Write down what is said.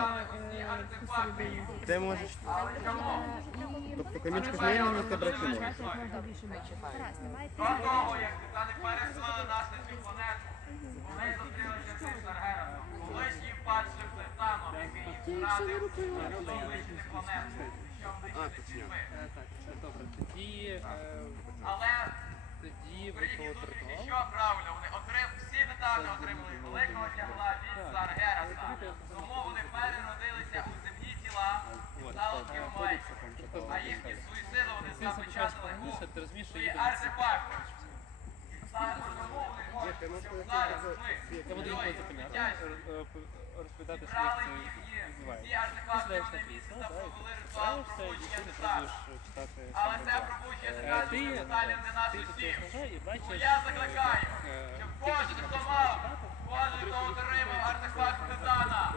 усі артефакти. Ти можеш. Тобто камінчики знайомі ти брати можеш. до того, як титани переслали нас на цю планету, вони зустрілися цим Саргером, колишнім падшим титаном, який їм зрадив людей лишити планету, щоб знищити з добре. Тоді, Але тоді ви Прийняли коло що правильно, вони отрим, всі титани отримали великого тягла від Саргераса. Тому А їхні суїциди вони запечатали їде. артефакти. Саме зараз розповідати, що всі артефакти. Але це пробудження деталів для нас усіх. і я закликаю, щоб кожен, хто мав, кожен, хто отримав артефакт титана,